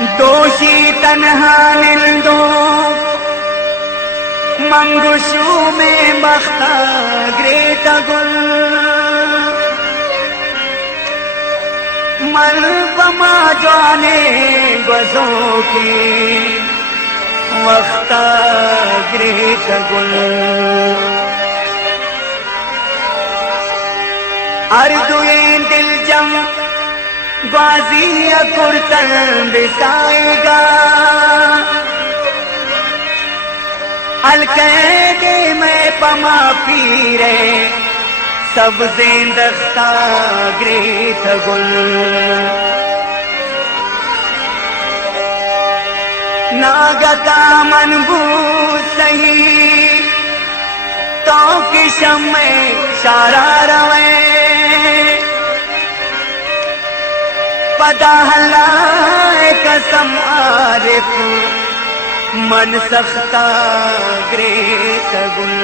दोषी तन्हा निंदो मंगुशू में बख्ता ग्रेट गुल मल बमा जाने गजों के वख्ता ग्रेट गुल अर्दुए दिल जम बाजी कुर्तन बिसाएगा अलकैदे में पमा पीरे सब जिंदख्ता ग्रेट गुल नागता मनबूज सही तो किशम में शारा रवे पता हल्लाए कसम आरिफ मन सख्ता ग्रेट गुल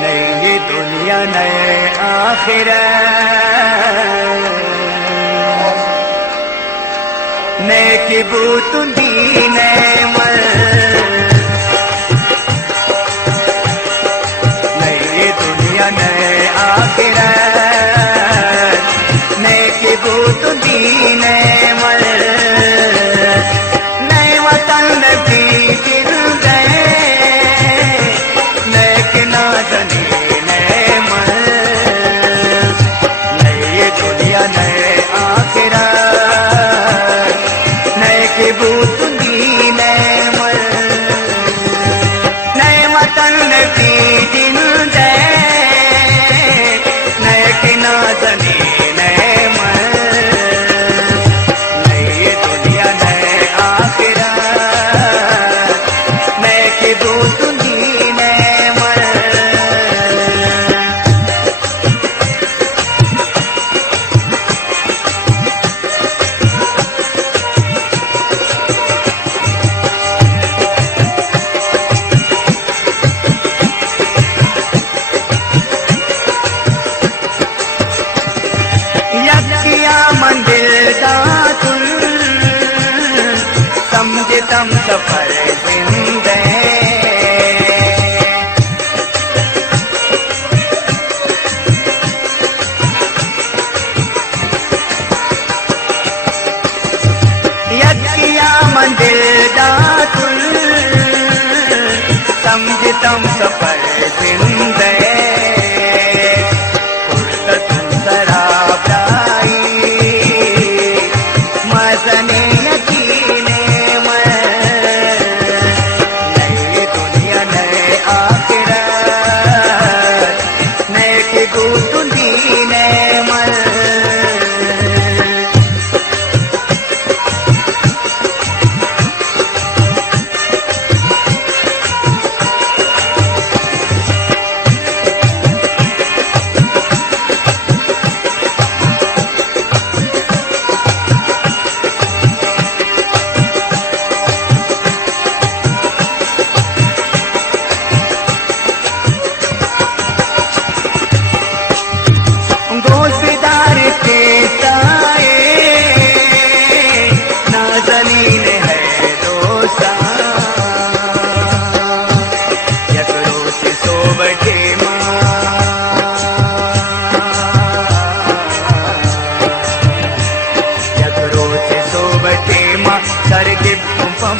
नई दुनिया नए आखिरत नेकी बूतुंदी ने मल नई दुनिया नए आखिरत नेकी बूतुंदी ने मल नए वतन की दिल गए नेकी नाज़नी ने मल नई दुनिया नए आखिरत नेकी बूतुंदी ने मल नए वतन की दिल गए नेकी नाज़नी ने मल नई दुनिया नए आखिरत नेकी बूतुंदी ने मल यकिया मंदिर दातुल समझ तम सफर जिंदे यकिया मंदिर दातुल समझ तम सफर जिंदे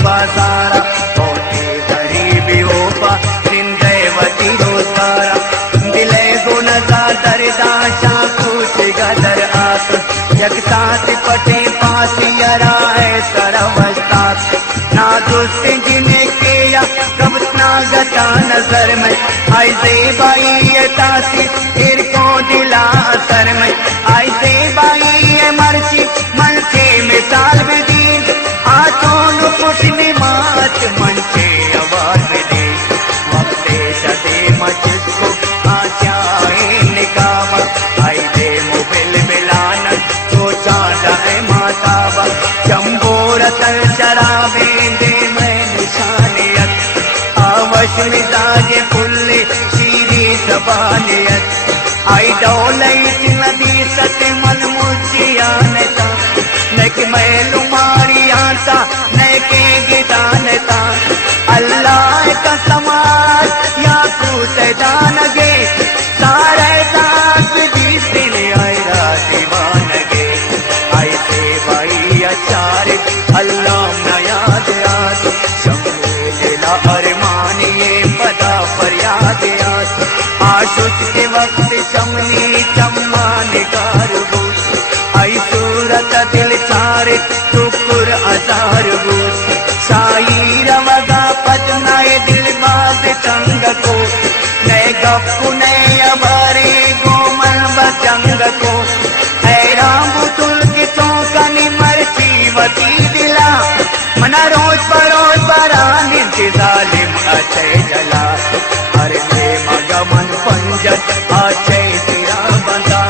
बाजारा होते गरीबी होपा जिंदवती रोजारा दिले गुनजा दरदा शाकुश गदर आस यक साथ पटे पासी यराए सरवस्तास ना दोस्त जिन्हें किया कब ना गता नजर में आई ज़ेबाई ये तासी फिर को दिला असर में आई ज़ेबाई ये मर्ची मनचे मिसाल में दीन आतों खुश निमात मनचे आवाज दे वक्ते शदे मचको आशाए निकावा आई दे मोबिल मिलान तो चांदा है मातावा चंबोरत शराबे दे मैं निशानियत आवश मिजाज फुल्ले शीरी ज़बानियत उसके वक्त शमनी चम्मान कारबूस आई सूरत दिल चारे टुकुर अजार बूस शाही रवगा पटनाए दिल बाब तंग को नए गप्पू नए अबारे गोमल बजंग को हैराम बुतुल की चौकनी मर्ची वती दिला मना रोज परोज बरान जालिम अचय जला हर प्रेम गमन पंजत अचय सिरा बंदा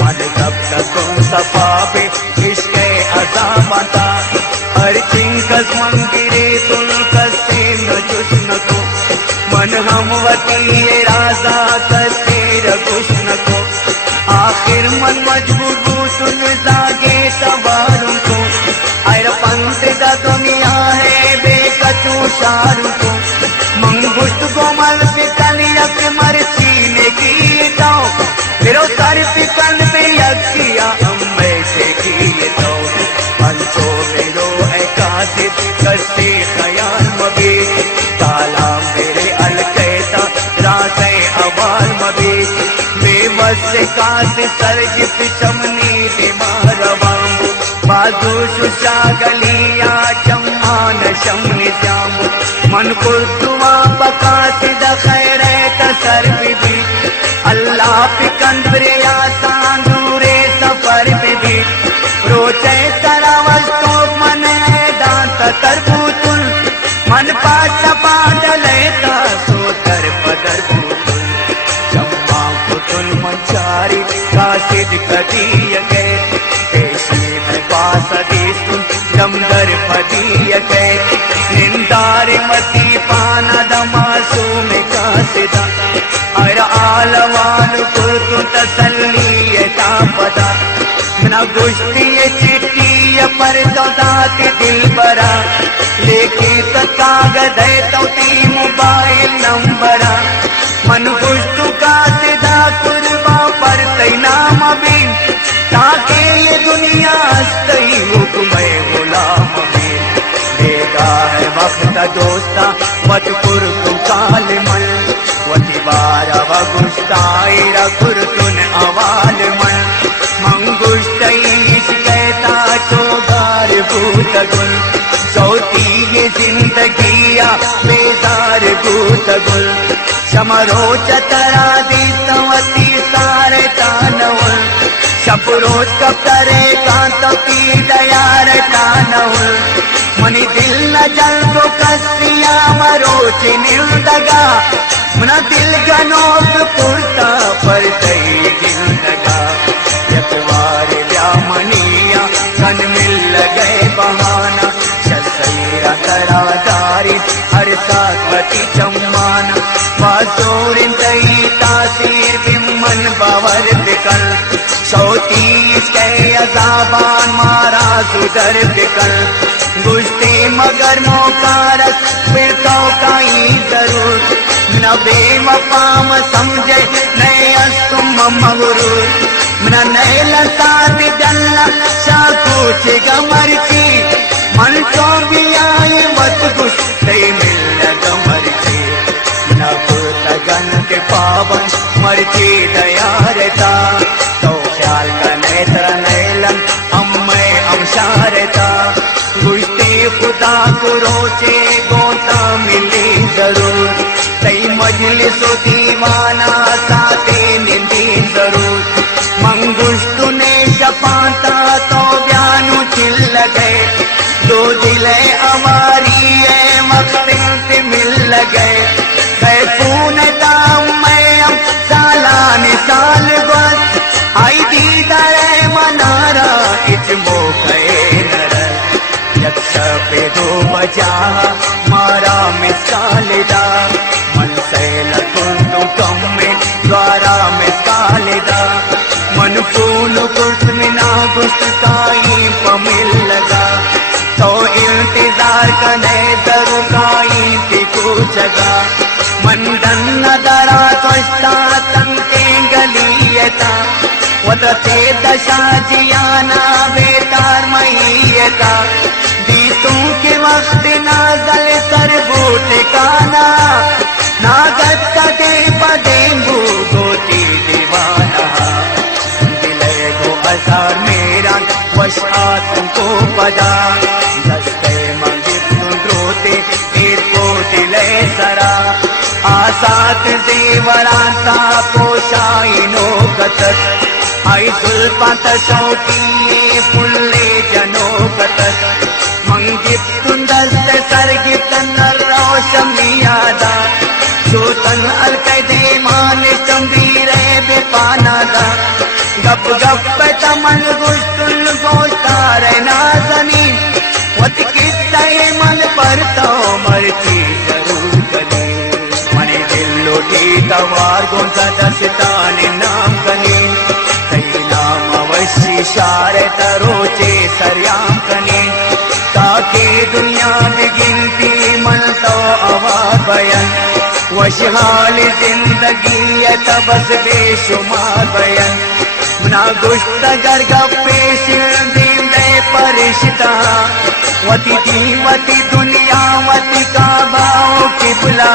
मन तब तक सफा पे इश्क अजा बंदा हर चिंकस मंगिरे तुलकस से न जुस्न को मन हमवती राजा कसेर गुस्न को आखिर मन मजबूर तुन जागे तबारुं को आयर पंत दा दुनिया है बेकचू शारू को मंगुष्ट गोमल पिकन यक मरची ने की तो फिरो सर पिकन पे यकिया अम्मे से की तो पंचो मेरो एकासित करते खयाल मबे ताला मेरे अलकैता रासे अवाल मबे बेबस कास सरज पिशमनी दिमारवाम बाजू सुशा गलिया चम्मान शमनी जाम मन कुर्तुआ बकास द खैर कसर बिबी अल्लाह पिकन प्रिया सांदूरे सफर बिबी रोचे सरावस तो मन दांत तरबूतुल मन पास पाडलेता सोतर पदर बूतुल चम्मा कुतुल मंचारी कासिद कदिय गए पेशी में पास दिस्तुल दमदर पदिय गए निंदार मती पाना दमासू में कासिदा अर आलवान कुतु तसल्ली तापदा मना गुश्ती चिट्ठी पर दौदात दिल बरा लेके कागज है तो ती मोबाइल नंबरा मन गुश्तु का सिदा कुर्बा पर तैनाम बिन ताके ये दुनिया हस्तई हुक्म गुलाम बिन देगा है वक्त दोस्ता वतपुर तु काल मन वती बारा वगुस्ताई रखुरतुन अवाल मन मंगुश्तई कहता चौगार भूत गुल सौती ये जिंदगिया बेजार भूत गुल शमरो चतरा दी सवती सारे तानवल शपरोज कपरे कांतती दयार तानवल मनी दिल न जल को कसिया मरो चिनिल दगा मना दिल गनोक पुरता पर तई दिल दगा यकवार व्यामनिया कन मिल गए बहाना शसैरा करादारी हर साथवती चम्माना वासोरिन तई तासीर बिमन बावर बिकल सौतीस के अजाबान मारा सुधर बिकल गुस्ते मगर मोकारस फिर तो काई जरूर न बेवफाम समझे नए तुम मगरूर न नए लसाद जल्ला शाकुच गमरची मन तो भी आई मत गुस्ते मिल गमरची न पुतगन के पावन मरची दयारता तो ख्याल का नेत्र नैलन अम्मे अमशारता गुस्ते खुदा को रोचे गोता मिली जरूर तई मजलिस दीवाना साथे निंदी जरूर मंगुष्तु ने शपाता तो ब्यानु चिल गए दो दिले अमारी मखरित मिल गए कैफून दाम मैं सालान साल बस आई दीदार मनारा इचमो गए नर यक्ष पे दो बजा मारा मिसालदा मन सैल कुंदु कम में द्वारा मिसालदा मन फूल कुर्त मिना गुस्ताई पमिल लगा तो इंतजार कने जरूकाई तिकु जगा मन दन्न दरा त्वस्ता तंके गलियता वदते दशा जियाना बेतार मईयता दीतों के वक्त नाजल सर बूट काना नागत दे पदेंगू हजार मेरा वश तुमको पदा दस्ते मंगे रोते को दिले सरा आसात देवरांता पोशाई नो कथत आई सुल्पात सौटी पुल्ले जनो कथत मंगित तुंदस्त सरगित नरोशमियादा सोतन अलकदे मान चंबीरे बेपानादा गप गप तमन गुस्तुल गोस्तार नाजनी वत किस्से मन पर तो मरची जरूर कली मने दिल लोटी तवार गोंसा दस्तान नाम कनी कई नाम अवश्य शार तरोचे सरयाम कनी ताकि दुनिया बिगिनती मन तो आवाज बयान वशहाल जिंदगी तबस बेशुमार बयान ना गुश्त गरगा पेश दे परिश्ता वती दीवती दुनिया वती काबाओ किबला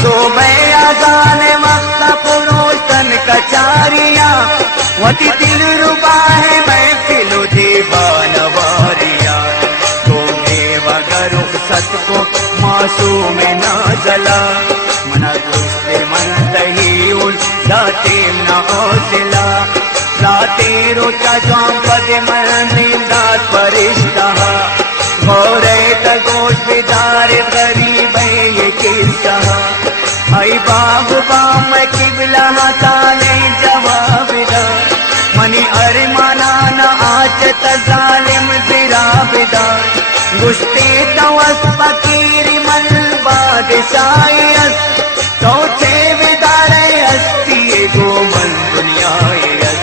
सोबे आजान वक्त पुरोस्तन कचारिया वती दिल रुबा है मैं फिलो दीवान वारिया सत को मासूम ना जला मना गुस्से मन दही उल लाते ना ओसिला लाते रोचा जाम पद मन निंदात परिश्ता गौरे तगोश बिदार गरीब ये किस्सा आई बाब बाम किबला ताले जवाब दा मनी अरमाना न आज तजालिम जिराबिदा गुस्ते तवस फकीरी मन बादशायस तो चे विदारे हस्ती गो मन दुनियायस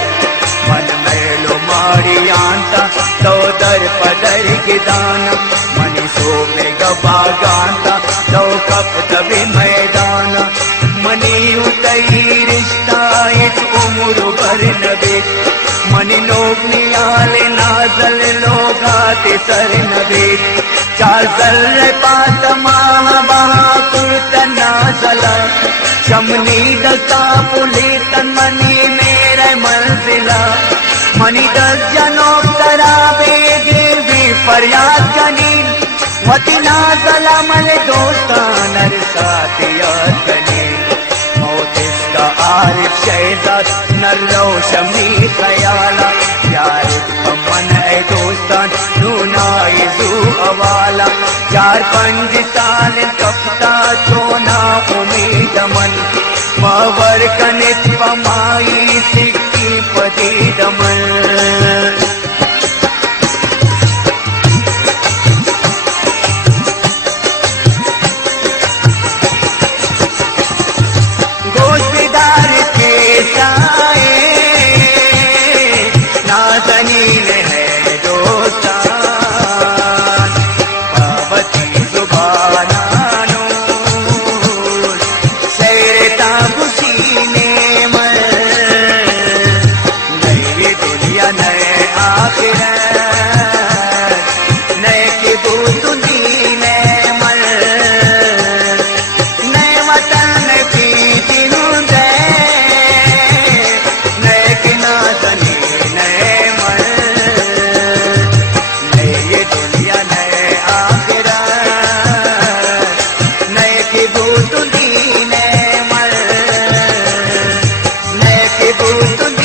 मन मेलो मारी आंता तो दर पदर के दाना मनी सो में गबा गांता तो कप तभी मैदान मनी उतई रिश्ता इस उम्र भर नबे मनी लोग नियाले नाजल लोगाते सर नबे चार जल पात माह बहा कुर्त नाजला शमनी दस्ता पुले तन मनी मेरे मंजिला मनी दस जनों तराबे गिरवी फरियाद कनी वती नाजला मल दोस्तान अरसात याद कनी आरिफ शहजाद नर्रो शमी खयाला यार मन ए दोस्तान नूनाई जू अवाला 4-5 साल कपता चोना उम्मीद मन मावर कनित पमाई सिक्की पदी दमन Thank you.